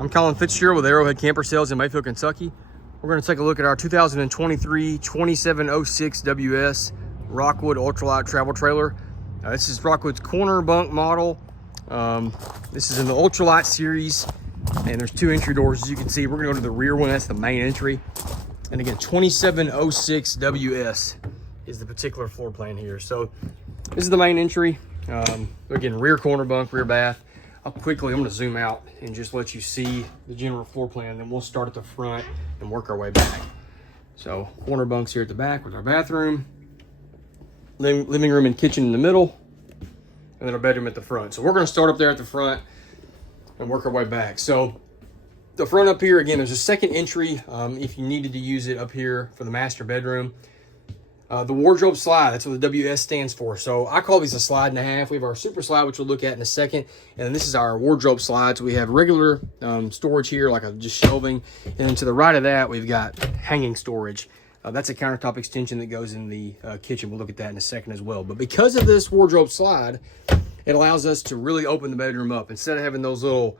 I'm Colin Fitzgerald with Arrowhead Camper Sales in Mayfield, Kentucky. We're going to take a look at our 2023 2706 WS Rockwood Ultralight Travel Trailer. This is Rockwood's corner bunk model. This is in the Ultralight series, and there's two entry doors as you can see. We're going to go to the rear one. That's the main entry. And again, 2706 WS is the particular floor plan here. So this is the main entry. Again, rear corner bunk, rear bath. I'm going to zoom out and just let you see the general floor plan. Then we'll start at the front and work our way back. So corner bunks here at the back with our bathroom, living room and kitchen in the middle, and then our bedroom at the front. So we're going to start up there at the front and work our way back. So the front up here, again, there's a second entry if you needed to use it up here for the master bedroom. The wardrobe slide, that's what the WS stands for. So I call these a slide and a half. We have our super slide, which we'll look at in a second. And then this is our wardrobe slide. So we have regular storage here, like just shelving. And then to the right of that, we've got hanging storage. That's a countertop extension that goes in the kitchen. We'll look at that in a second as well. But because of this wardrobe slide, it allows us to really open the bedroom up. Instead of having those little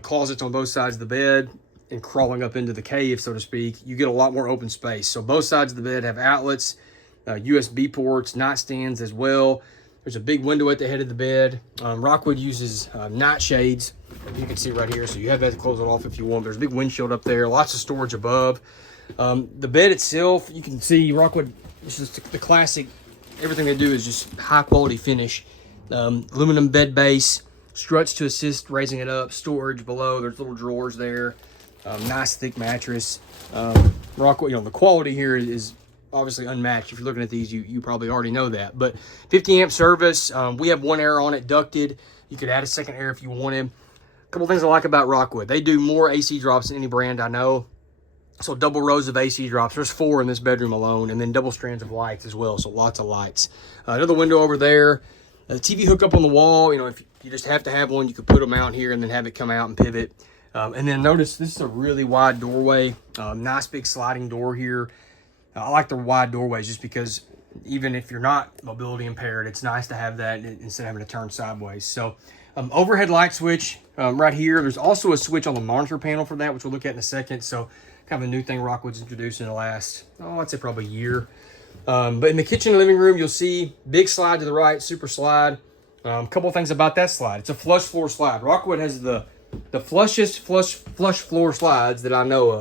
closets on both sides of the bed and crawling up into the cave, so to speak, you get a lot more open space. So both sides of the bed have outlets, USB ports, nightstands as well. There's a big window at the head of the bed. Rockwood uses night shades, you can see right here, so you have that to close it off if you want. There's a big windshield up there, lots of storage above. The bed itself, you can see Rockwood, this is the classic, everything they do is just high quality finish. Aluminum bed base, struts to assist raising it up, storage below, there's little drawers there, nice thick mattress. Rockwood, the quality here is obviously unmatched. If you're looking at these, you probably already know that. But 50 amp service, we have one air on it, ducted. You could add a second air if you wanted. A couple things I like about Rockwood. They do more AC drops than any brand I know. So double rows of AC drops. There's 4 in this bedroom alone, and then double strands of lights as well. So lots of lights. Another window over there. The TV hookup on the wall. If you just have to have one, you could put them out here and then have it come out and pivot. And then notice this is a really wide doorway. Nice big sliding door here. I like the wide doorways just because even if you're not mobility impaired, it's nice to have that instead of having to turn sideways. So overhead light switch right here. There's also a switch on the monitor panel for that, which we'll look at in a second. So kind of a new thing Rockwood's introduced in the last, I'd say probably a year. But in the kitchen and living room, you'll see big slide to the right, super slide. A couple of things about that slide. It's a flush floor slide. Rockwood has the flushest flush floor slides that I know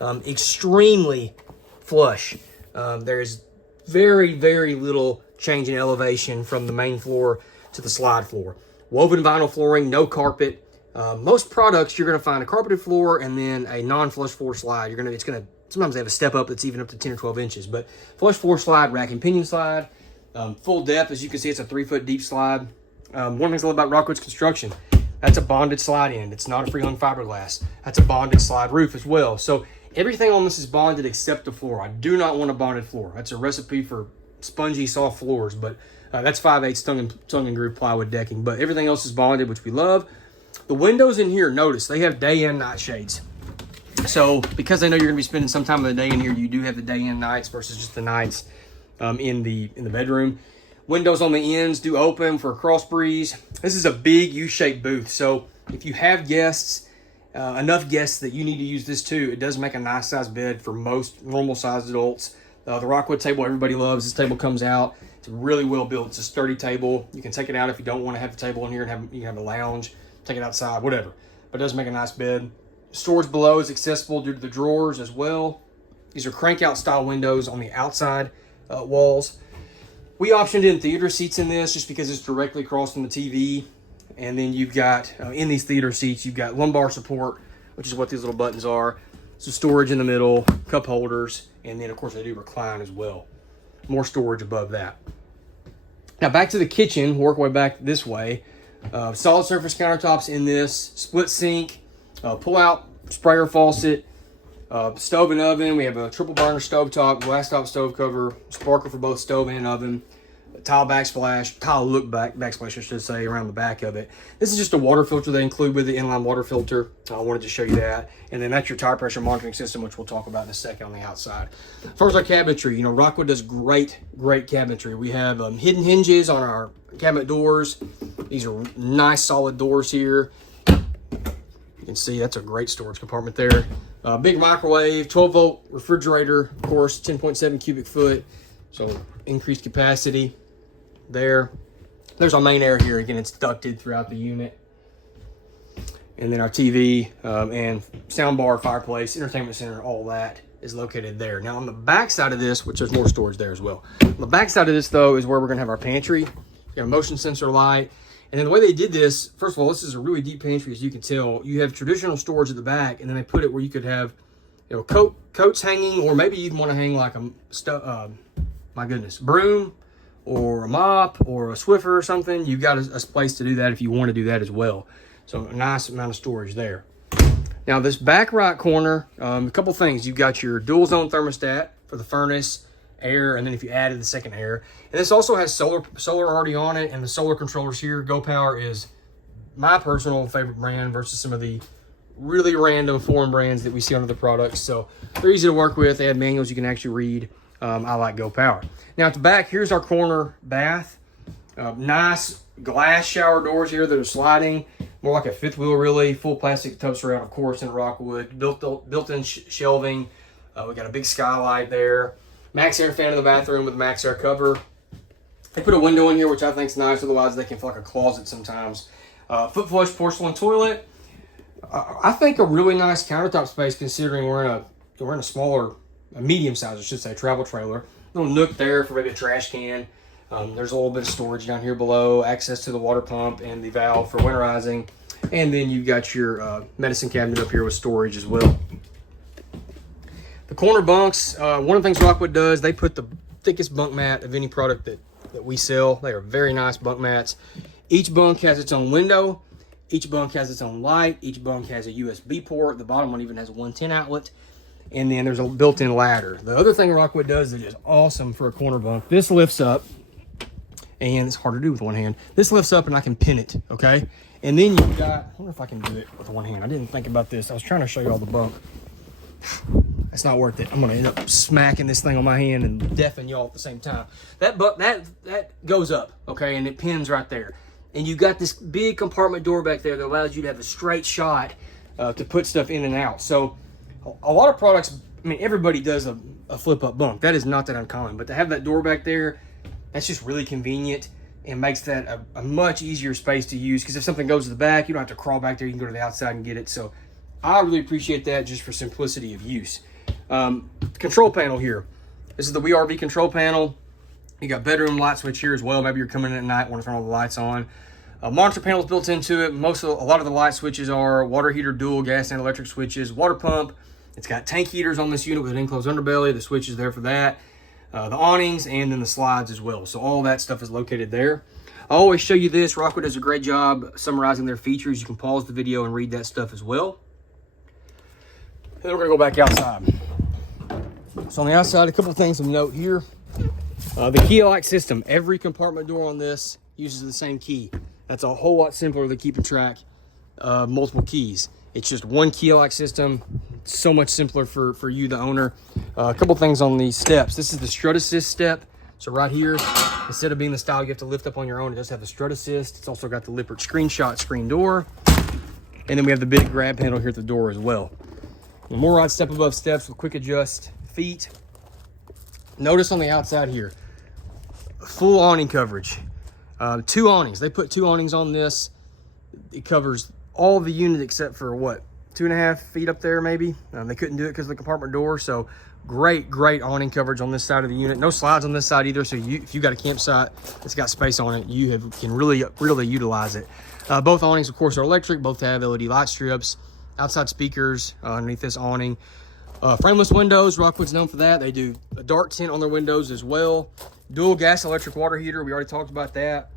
of. Extremely flush. There's very, very little change in elevation from the main floor to the slide floor. Woven vinyl flooring, no carpet. Most products you're going to find a carpeted floor and then a non-flush floor slide. Sometimes they have a step up that's even up to 10 or 12 inches, but flush floor slide, rack and pinion slide, full depth. As you can see, it's a 3-foot deep slide. One thing I love about Rockwood's construction, that's a bonded slide end. It's not a free-hung fiberglass. That's a bonded slide roof as well. So everything on this is bonded except the floor. I do not want a bonded floor. That's a recipe for spongy, soft floors, but that's 5/8 tongue and groove plywood decking. But everything else is bonded, which we love. The windows in here, notice, they have day and night shades. So because they know you're going to be spending some time of the day in here, you do have the day and nights versus just the nights in the bedroom. Windows on the ends do open for a cross breeze. This is a big U-shaped booth. So if you have guests, enough guests that you need to use this too, it does make a nice sized bed for most normal sized adults. The Rockwood table everybody loves. This table comes out. It's really well built. It's a sturdy table. You can take it out if you don't want to have the table in here and you can have a lounge, take it outside, whatever. But it does make a nice bed. Storage below is accessible due to the drawers as well. These are crank out style windows on the outside walls. We optioned in theater seats in this just because it's directly across from the TV. And then you've got, in these theater seats, you've got lumbar support, which is what these little buttons are. So storage in the middle, cup holders, and then of course they do recline as well. More storage above that. Now back to the kitchen, work our way back this way. Solid surface countertops in this, split sink, pull out sprayer faucet, stove and oven. We have a triple burner stove top, glass top stove cover, sparkler for both stove and oven. Tile backsplash, I should say, around the back of it. This is just a water filter they include with the inline water filter. I wanted to show you that. And then that's your tire pressure monitoring system, which we'll talk about in a second on the outside. As far as our cabinetry, Rockwood does great cabinetry. We have hidden hinges on our cabinet doors. These are nice solid doors here. You can see that's a great storage compartment there. Big microwave, 12-volt refrigerator, of course, 10.7 cubic foot. So increased capacity there. There's our main air here. Again, it's ducted throughout the unit. And then our TV and soundbar, fireplace, entertainment center, all that is located there. Now on the back side of this, which there's more storage there as well. On the back side of this though is where we're gonna have our pantry. You got a motion sensor light. And then the way they did this, first of all, this is a really deep pantry, as you can tell. You have traditional storage at the back, and then they put it where you could have, you know, coats hanging, or maybe you even want to hang like a, my goodness, broom, or a mop, or a Swiffer or something. You've got a place to do that if you want to do that as well. So a nice amount of storage there. Now this back right corner, a couple things. You've got your dual zone thermostat for the furnace, air, and then if you added the second air. And this also has solar already on it, and the solar controllers here. Go Power is my personal favorite brand versus some of the really random foreign brands that we see on other products. So they're easy to work with. They have manuals you can actually read. I like Go Power. Now at the back, here's our corner bath. Nice glass shower doors here that are sliding, more like a fifth wheel really. Full plastic tub surround, of course, in Rockwood. Built-in shelving. We got a big skylight there. Max Air fan in the bathroom with a Max Air cover. They put a window in here, which I think is nice. Otherwise, they can feel like a closet sometimes. Foot flush porcelain toilet. I think a really nice countertop space, considering we're in a smaller, a medium size, I should say, travel trailer. Little nook there for maybe a trash can. There's a little bit of storage down here below. Access to the water pump and the valve for winterizing. And then you've got your medicine cabinet up here with storage as well. The corner bunks, one of the things Rockwood does, they put the thickest bunk mat of any product that we sell. They are very nice bunk mats. Each bunk has its own window. Each bunk has its own light. Each bunk has a USB port. The bottom one even has a 110 outlet. And then there's a built-in ladder. The other thing Rockwood does that is awesome for a corner bunk, this lifts up, and it's hard to do with one hand. This lifts up and I can pin it, okay? And then you've got, I wonder if I can do it with one hand. I didn't think about this. I was trying to show you all the bunk. It's not worth it. I'm gonna end up smacking this thing on my hand and deafening y'all at the same time. That goes up, okay, and it pins right there. And you got this big compartment door back there that allows you to have a straight shot to put stuff in and out. So a lot of products, I mean, everybody does a flip up bunk. That is not that uncommon, but to have that door back there, that's just really convenient and makes that a much easier space to use, because if something goes to the back, you don't have to crawl back there. You can go to the outside and get it. So I really appreciate that just for simplicity of use. Control panel here. This is the WeRV control panel. You got bedroom light switch here as well. Maybe you're coming in at night, want to turn all the lights on. Monitor panels built into it. A lot of the light switches are water heater, dual gas and electric switches. Water pump. It's got tank heaters on this unit with an enclosed underbelly. The switch is there for that. The awnings, and then the slides as well. So all that stuff is located there. I always show you this. Rockwood does a great job summarizing their features. You can pause the video and read that stuff as well. And then we're gonna go back outside. So on the outside, a couple of things of note here. The key-like system. Every compartment door on this uses the same key. That's a whole lot simpler than keeping track of multiple keys. It's just one key-like system. So much simpler for you, the owner. A couple things on these steps. This is the strut assist step. So right here, instead of being the style you have to lift up on your own, it does have the strut assist. It's also got the Lippert screen door. And then we have the big grab handle here at the door as well. The more rod step above steps with quick adjust feet. Notice on the outside here, full awning coverage. 2 awnings. They put 2 awnings on this. It covers all the unit except for what, 2.5 feet up there maybe. They couldn't do it because of the compartment door. So great awning coverage on this side of the unit. No slides on this side either. So if you've got a campsite that's got space on it, you can really utilize it. Both awnings, of course, are electric. Both have LED light strips. Outside speakers underneath this awning. Frameless windows. Rockwood's known for that. They do a dark tint on their windows as well. Dual gas electric water heater. We already talked about that.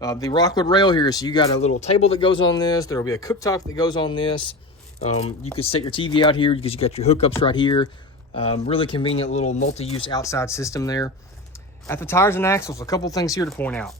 The Rockwood rail here. So you got a little table that goes on this. There will be a cooktop that goes on this. You can set your TV out here because you got your hookups right here. Really convenient little multi-use outside system there. At the tires and axles, a couple things here to point out.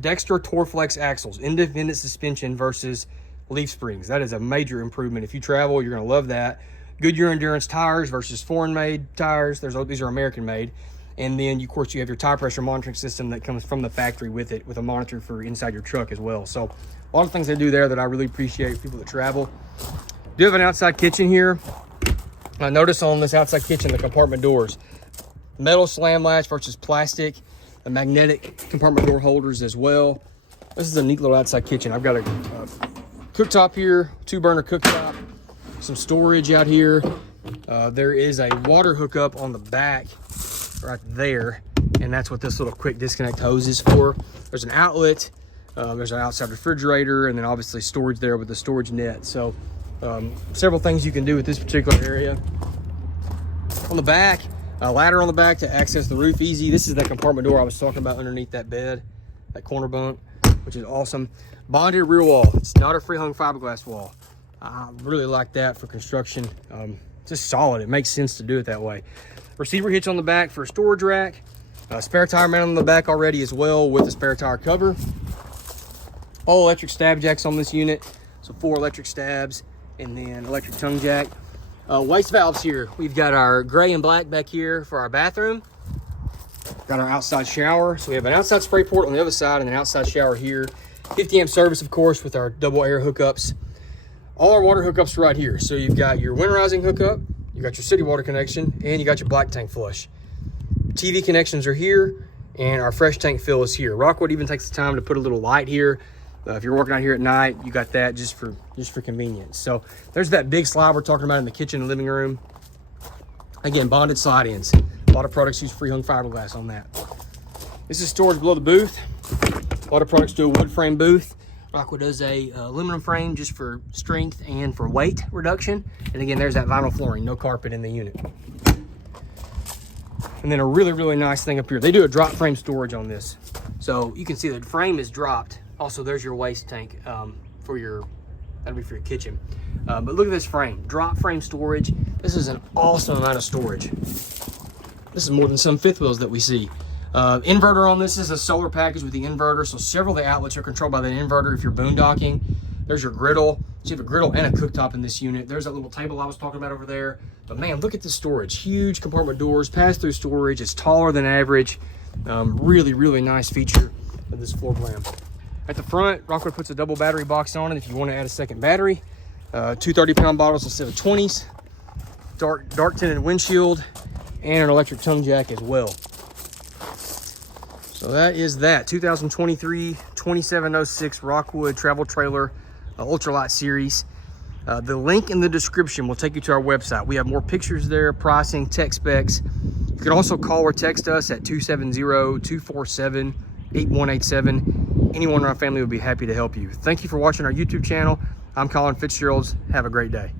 Dexter Torflex axles, independent suspension versus leaf springs. That is a major improvement. If you travel, you're going to love that. Goodyear Endurance tires versus foreign-made tires. These are American-made. And then, of course, you have your tire pressure monitoring system that comes from the factory with it, with a monitor for inside your truck as well. So a lot of things they do there that I really appreciate, people that travel. Do have an outside kitchen here. Notice on this outside kitchen, the compartment doors, metal slam latch versus plastic, the magnetic compartment door holders as well. This is a neat little outside kitchen. I've got a cooktop here, 2-burner cooktop, some storage out here. There is a water hookup on the back right there, and that's what this little quick disconnect hose is for. There's an outlet, there's an outside refrigerator, and then obviously storage there with the storage net. So several things you can do with this particular area. On the back, a ladder on the back to access the roof easy. This is that compartment door I was talking about underneath that bed, that corner bunk, which is awesome. Bonded rear wall. It's not a free-hung fiberglass wall. I really like that for construction. Just solid. It makes sense to do it that way. Receiver hitch on the back for a storage rack. Spare tire mount on the back already as well with the spare tire cover. All electric stab jacks on this unit. So 4 electric stabs and then electric tongue jack. Waste valves here. We've got our gray and black back here for our bathroom. Got our outside shower. So we have an outside spray port on the other side and an outside shower here. 50 amp service, of course, with our double air hookups. All our water hookups are right here. So you've got your winterizing hookup, you got your city water connection, and you got your black tank flush. TV connections are here, and our fresh tank fill is here. Rockwood even takes the time to put a little light here. If you're working out here at night, you got that just for convenience. So there's that big slide we're talking about in the kitchen and living room. Again, bonded slide-ins. A lot of products use free-hung fiberglass on that. This is storage below the booth. A lot of products do a wood frame booth. Rockwood does a aluminum frame just for strength and for weight reduction. And again, there's that vinyl flooring, no carpet in the unit. And then a really, really nice thing up here. They do a drop frame storage on this. So you can see the frame is dropped. Also, there's your waste tank that'll be for your kitchen. But look at this frame, drop frame storage. This is an awesome amount of storage. This is more than some fifth wheels that we see. Inverter on this is a solar package with the inverter. So several of the outlets are controlled by that inverter if you're boondocking. There's your griddle. So you have a griddle and a cooktop in this unit. There's that little table I was talking about over there. But man, look at this storage. Huge compartment doors, pass-through storage. It's taller than average. Really, really nice feature of this floor plan. At the front, Rockwood puts a double battery box on it if you want to add a second battery. 2 30-pound bottles instead of 20s. Dark tinted windshield, and an electric tongue jack as well. So that is that 2023 2706 Rockwood travel trailer ultralight series. The link in the description will take you to our website. We have more pictures there, pricing, tech specs. You can also call or text us at 270-247-8187. Anyone in our family would be happy to help you. Thank you for watching our YouTube channel. I'm Colin Fitzgerald. Have a great day.